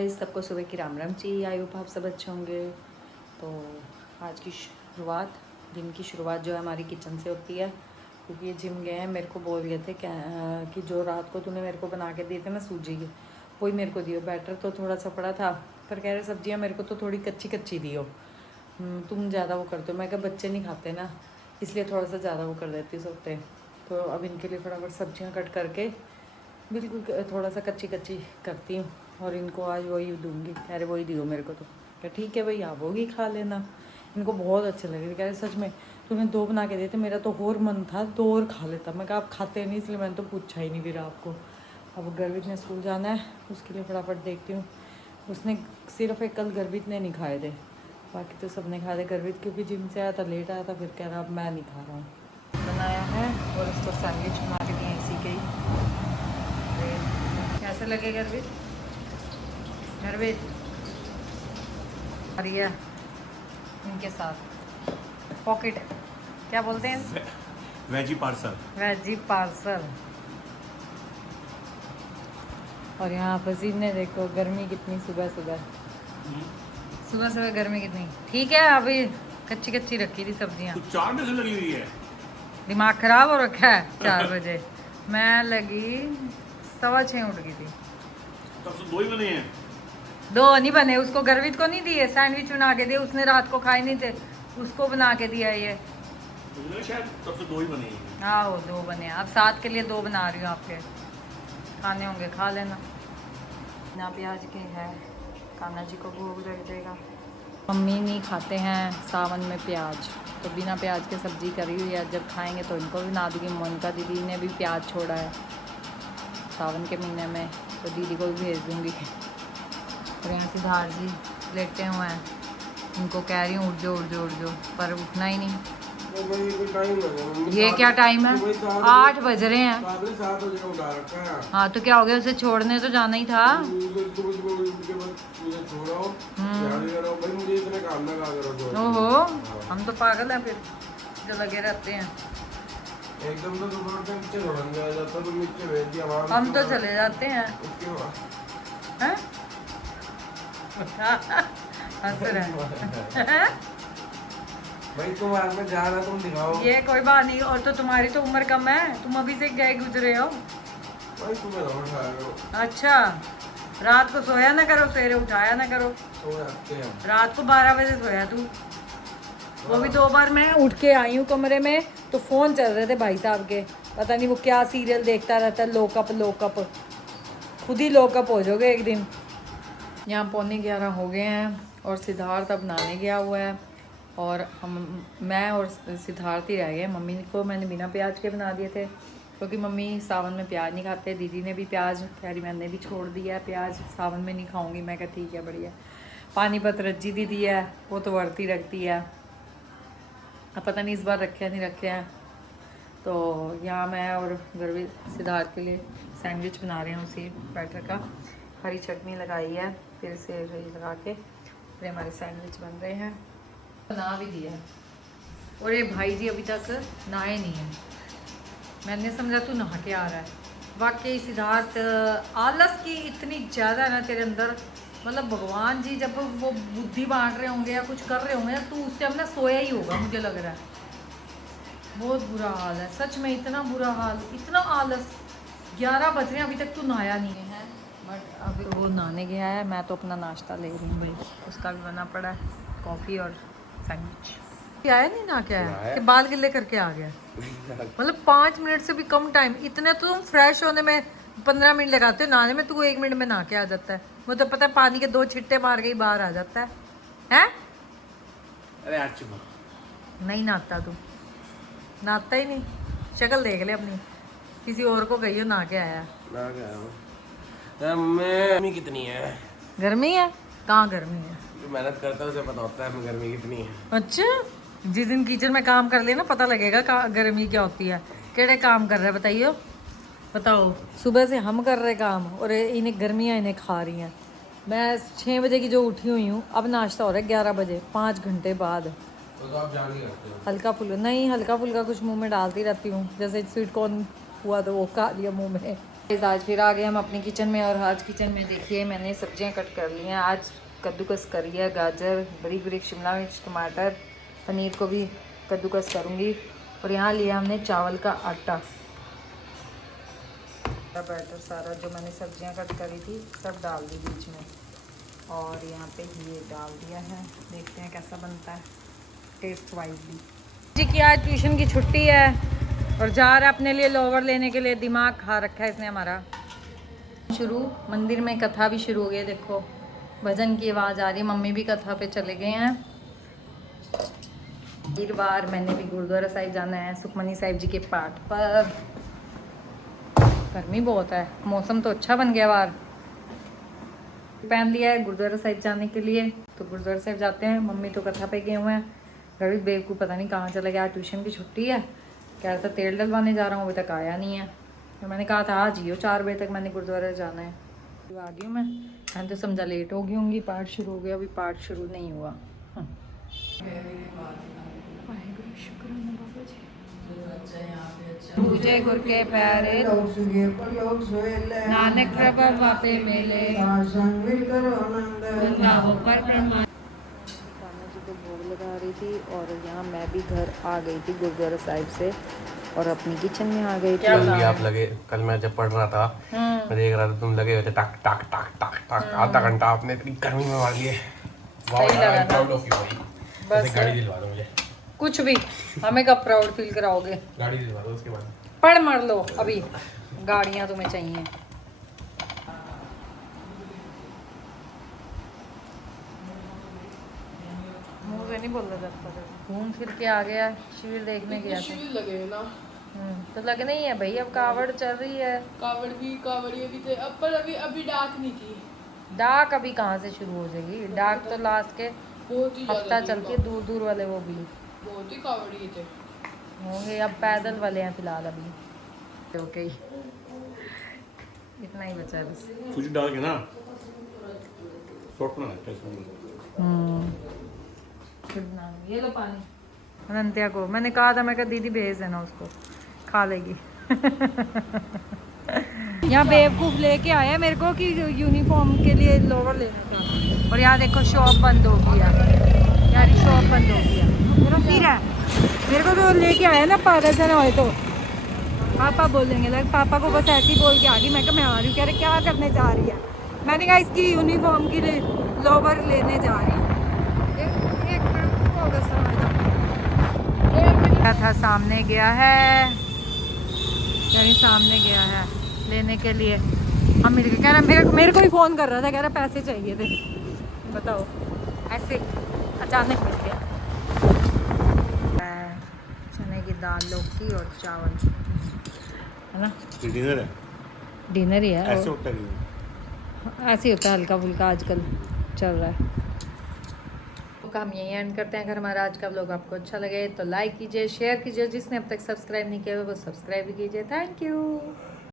Guys, सबको सुबह की राम राम जी। आई होप आप सब अच्छे होंगे। तो आज की शुरुआत, दिन की शुरुआत जो है हमारी किचन से होती है, क्योंकि ये जिम गए हैं। मेरे को बोल गए थे कि जो रात को तूने मेरे को बना के दिए थे ना सूजी के, वही मेरे को दियो। बैटर तो थोड़ा सा पड़ा था, पर कह रहे सब्जियाँ मेरे को तो थोड़ी कच्ची कच्ची दियो, तुम ज़्यादा वो करते हो। मैं कहा बच्चे नहीं खाते ना, इसलिए थोड़ा सा ज़्यादा वो कर देती हूँ सकते। तो अब इनके लिए फटाफट सब्जियाँ कट करके बिल्कुल थोड़ा सा कच्ची कच्ची करती हूँ और इनको आज वही दूँगी। कह रहे वही दियो मेरे को। तो क्या ठीक है भाई, आप वही खा लेना। इनको बहुत अच्छे लगे। कह रहे सच में तूने 2 बना के दिए थे, मेरा तो और मन था 2 और खा लेता। मैं कहा आप खाते नहीं, इसलिए मैंने तो पूछा ही नहीं फिर आपको। अब गर्वित ने स्कूल जाना है, उसके लिए फटाफट देखती हूँ। उसने सिर्फ एक कल गर्वित ने नहीं खाए थे, बाकी तो सब ने खाए थे। गर्वित क्योंकि जिम से आया था, लेट आया था, फिर कह रहा अब मैं नहीं खा रहा हूँ। बनाया है और उसको सैंडविच बना के दिए इसी के ही। कैसे लगे गर्वित? गर्वित और ये इनके साथ पॉकेट क्या बोलते हैं? Veggie parcel. Veggie parcel. और यहाँ पसीने ने देखो, गर्मी कितनी सुबह सुबह सुबह गर्मी कितनी। ठीक है, अभी कच्ची कच्ची रखी थी सब्जियाँ। तो 4 बजे लगी हुई है। दिमाग खराब हो रखा है। 4 बजे मैं लगी 6:15 उठ गई थी। तब से 2 ही बने हैं। 2 नहीं बने, उसको गर्वित को नहीं दिए, सैंडविच बना के दिए। उसने रात को खाए नहीं थे, उसको बना के दिया ये। मुझे शायद तब से 2 ही बने हैं। हाँ 2 बने। अब 7 के लिए 2 बना रही हूँ। आपके खाने होंगे खा लेना। बिना प्याज के है, कान्हा जी को भोग लग जाएगा। मम्मी नहीं खाते हैं सावन में प्याज, तो बिना प्याज के सब्जी करी हुई है। जब खाएंगे तो इनको भी बना दूँगी। मोनिका दीदी ने भी प्याज छोड़ा है सावन के महीने में, तो दीदी को भी भेज दूँगी। और यहाँ सिद्धार्थ जी लेटे हुए हैं, उनको कह रही हूँ उठ जाओ, पर उठना ही नहीं। ये क्या टाइम है? 8 बज रहे हैं। 7 बजे का उठा रखा है। हाँ तो क्या हो गया, उसे छोड़ने तो जाना ही था। ओहो, हम तो पागल हैं फिर जो लगे रहते हैं। एकदम तो नीचे छोड़ने जाता तो नीचे भेज दिया। हम तो चले जाते हैं। हैं? हंस रहे हैं। भाई तुम आज में जा रहा, तुम दिखाओ। ये कोई बात नहीं। और तो तुम्हारी तो उम्र कम है, तुम अभी से गए गुजरे हो। भाई तुम्हें ना उठा रहे हो। अच्छा, रात को सोया ना करो, सवेरे उठाया ना करो। सो जाते हैं। रात को 12 बजे सोया तू। वो भी 2 बार मैं उठ के आई हूँ कमरे में, तो फ़ोन चल रहे थे भाई साहब के। पता नहीं वो क्या सीरियल देखता रहता है, लोकअप। खुद ही लोकअप हो जाओगे एक दिन। यहाँ 11:15 हो गए हैं और सिद्धार्थ अब नहाने गया हुआ है, और मैं और सिद्धार्थ ही रह गए। मम्मी को मैंने बिना प्याज के बना दिए थे, क्योंकि मम्मी सावन में प्याज नहीं खाते। दीदी ने भी प्याज कह रही, मैंने भी छोड़ दिया है प्याज, सावन में नहीं खाऊंगी। मैं कहा ठीक है बढ़िया। पानीपत रज्जी दीदी है, वो तो वर्ती रखती है। अब पता नहीं इस बार रखे नहीं रखे हैं। तो यहाँ मैं और गर्वी सिद्धार्थ के लिए सैंडविच बना रहे हैं उसी बैटर का। हरी चटनी लगाई है, फिर से लगा के फिर हमारे सैंडविच बन रहे हैं। बना भी दिया है। और ये भाई जी अभी तक नहाए नहीं हैं। मैंने समझा तू नहा के आ रहा है। वाकई सिद्धार्थ, आलस की इतनी ज़्यादा है ना तेरे अंदर। मतलब भगवान जी जब वो बुद्धि बांट रहे होंगे या कुछ कर रहे होंगे ना, तू उस टाइम ना सोया ही होगा, मुझे लग रहा है। बहुत बुरा हाल है सच में, इतना बुरा हाल, इतना आलस। 11 बज रहे हैं, अभी तक तू नहाया नहीं है। बट अभी वो नहाने गया है, मैं तो अपना नाश्ता ले रही हूँ भाई। उसका भी बना पड़ा है, कॉफ़ी और सैंडविच। आया नहीं ना, क्या है कि बाल गिले करके आ गया। मतलब 5 मिनट से भी कम टाइम। इतने तो तुम फ्रेश होने में 15 मिनट लगाते हो, नहाने में तू 1 मिनट में नहा के आ जाता है। वो तो पता है पानी के 2 छिट्टे मार के ही बाहर आ जाता है। हैं? अरे यार चुप। नहीं नहाता तू, नहाता ही नहीं। शक्ल देख ले अपनी, किसी और को गई हो नहा के आया। ना क्या मम्मी कितनी है? गर्मी है? कहाँ गर्मी है? जो मेहनत करता है उसे पता होता है गर्मी कितनी है। अच्छा, जिस दिन किचन में काम कर लेना पता लगेगा गर्मी क्या होती है। केड़े काम कर रहे बताइए, बताओ। सुबह से हम कर रहे काम और इन्हें गर्मियाँ इन्हें खा रही हैं। मैं 6 बजे की जो उठी हुई हूँ, अब नाश्ता हो रहा है 11 बजे, 5 घंटे बाद। तो आप जान ही रखते हो। हल्का फुल्का नहीं, हल्का फुल्का कुछ मुंह में डालती रहती हूँ, जैसे स्वीट कॉर्न हुआ तो वो खा लिया मुंह में। आज फिर आ गए हम अपनी किचन में, और आज किचन में देखिए मैंने सब्जियां कट कर ली हैं। आज कद्दूकस करी है, गाजर, बारीक बारीक शिमला मिर्च, टमाटर, पनीर को भी कद्दूकस करूँगी। और यहाँ लिया हमने चावल का आटा। बैटर सारा जो मैंने सब्जियां कट करी थी सब डाल दी बीच में, और यहाँ पे ये डाल दिया है। देखते हैं कैसा बनता है टेस्ट वाइज भी। जी की आज ट्यूशन की छुट्टी है और जा रहा है अपने लिए लोवर लेने के लिए। दिमाग खा रखा है इसने हमारा। शुरू मंदिर में कथा भी शुरू हो गई है, देखो भजन की आवाज़ आ रही है। मम्मी भी कथा पे चले गए हैं। वीरवार मैंने भी गुरुद्वारा साहिब जाना है, सुखमनी साहिब जी के पाठ पर। गर्मी बहुत है, मौसम तो अच्छा बन गया बाहर। पहन लिया है गुरुद्वारा साहिब जाने के लिए, तो गुरुद्वारा साहिब जाते हैं। मम्मी तो कथा पे गए हुए हैं। रवि बेवकूफ़ पता नहीं कहाँ चला गया। ट्यूशन की छुट्टी है, कह रहा था तेल डलवाने जा रहा हूँ, अभी तक आया नहीं है। तो मैंने कहा था आज ही हो, 4 बजे तक मैंने गुरुद्वारा जाना है। तो आ गई हूँ मैंने तो समझा लेट हो गई होंगी, पाठ शुरू हो गया, अभी पाठ शुरू नहीं हुआ। हाँ। पूजे गुर के प्यारे नानक प्रभा वापे मेले पर प्रमाण। जी को भोग लगा रही थी, और यहाँ मैं भी घर आ गई थी गुरुद्वारा साहिब से, और अपनी किचन में आ गई थी। आप लगे, कल मैं जब पढ़ रहा था मैं देख रहा था तुम लगे हुए थे टक टक टक टक टक। आधा घंटा आपने इतनी गर्मी में मार लिए। सही लगा ना? बस गाड़ी दिलवा दो मुझे। कुछ भी, हमें कब प्राउड फील कराओगे? गाड़ी दिलवा दो उसके बाद। पढ़ मर लो अभी, गाड़ियाँ तुम्हें चाहिए। मुँह से नहीं बोला जाता। घूम फिर के आ गया, शिविर देखने गया था। शिविर लगे हैं ना, तो लगने ही है भाई, अब कावड़ चल रही है। कावड़िए भी थे अब, पर अभी डाक नहीं थी। डाक अभी कहाँ से शुरू हो जाएगी? डाक तो लास्ट के बहुत ही हफ्ता ज्यादा चलती है, दूर दूर वाले वो भी बहुत ही कावड़िए थे। होंगे। अब पैदल वाले हैं फिलहाल अभी। ओके, इतना ही बचा है बस। सूजी डाल के ना शॉर्ट बनाना है कैसे। ये लो पानी। अनंत्या को मैंने कहा था, मैं कहा दीदी भेज देना, उसको खा लेगी। यहाँ बेवकूफ़ लेके आया मेरे को कि यूनिफॉर्म के लिए लोवर लेने का, और यहाँ देखो शॉप बंद हो गई है। यार शॉप बंद हो गई है, मेरा सिर है। मेरे को तो लेके आया ना पागल से ना हो तो पापा बोलेंगे। लग पापा को बस ऐसे ही बोल के आ गई। मैं कहा मैं आ रही हूँ। कह रहे क्या करने जा रही है? मैंने कहा इसकी यूनिफॉर्म के लिए लोवर लेने जा रही हूँ। एक मिनट को अगर समझ था, सामने गया है, यानी सामने गया है लेने के लिए। हम मिल गए। कह रहा मेरे को ही फ़ोन कर रहा था, कह रहा पैसे चाहिए थे। बताओ, ऐसे अचानक मिल गया। चने की दाल, लौकी और चावल है ना। डिनर है, डिनर ही है। ऐसे होता है, ऐसे ही होता है, हल्का फुल्का आजकल चल रहा है। तो हम यही एंड करते हैं। अगर हमारा आज का व्लॉग आपको अच्छा लगे तो लाइक कीजिए, शेयर कीजिए। जिसने अब तक सब्सक्राइब नहीं किया वो सब्सक्राइब भी कीजिए। Thank you.